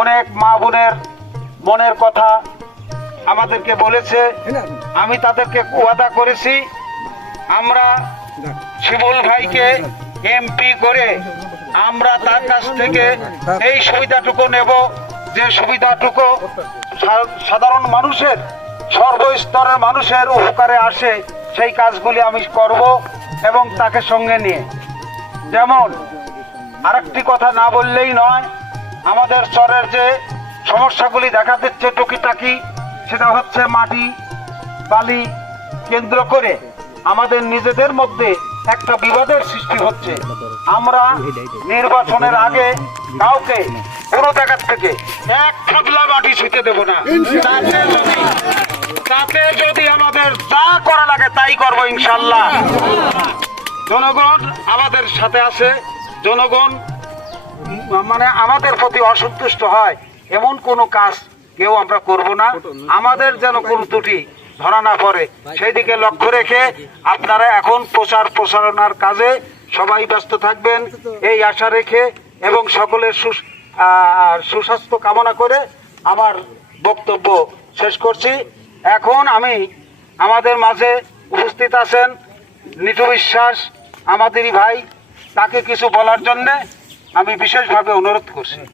অনেক মা বোনের মনের কথা আমাদেরকে বলেছে। আমি তাদেরকে ওয়াদা করেছি। আমরা শিমুল ভাইকে এমপি করে আমরা তার কাছ থেকে এই সুবিধাটুকু নেব, যে সুবিধাটুকু সাধারণ মানুষের, সর্বস্তরের মানুষের উপকারে আসে, সেই কাজগুলি আমি করব এবং তাকে সঙ্গে নিয়ে। যেমন আরেকটি কথা না বললেই নয় আমাদের চরের যে সমস্যাগুলি দেখা দিচ্ছে টুকিটাকি, সেটা হচ্ছে মাটি, বালি কেন্দ্র করে আমাদের নিজেদের মধ্যে একটা বিবাদের সৃষ্টি হচ্ছে। আমরা নির্বাচনের আগে কাউকে কোনো জায়গার থেকে এক খাবলা মাটি ছুঁতে দেব না। তাতে যদি তাতে যদি আমাদের যা করা লাগে তাই করব ইনশাল্লাহ জনগণ আমাদের সাথে আছে। জনগণ মানে আমাদের প্রতি অসন্তুষ্ট হয়। এমন কোনো কাজ কেউ আমরা করব না। আমাদের যেন কোনো ত্রুটি ধরা না পড়ে। সেই দিকে লক্ষ্য রেখে আপনারা এখন প্রচার প্রসারণার কাজে সবাই ব্যস্ত থাকবেন। এই আশা রেখে এবং সকলের সুস- সুস্বাস্থ্য কামনা করে আমার বক্তব্য শেষ করছি। এখন আমি আমাদের মাঝে উপস্থিত আছেন নিটু বিশ্বাস, আমাদেরই ভাই। তাকে কিছু বলার জন্যে আমি বিশেষভাবে অনুরোধ করছি।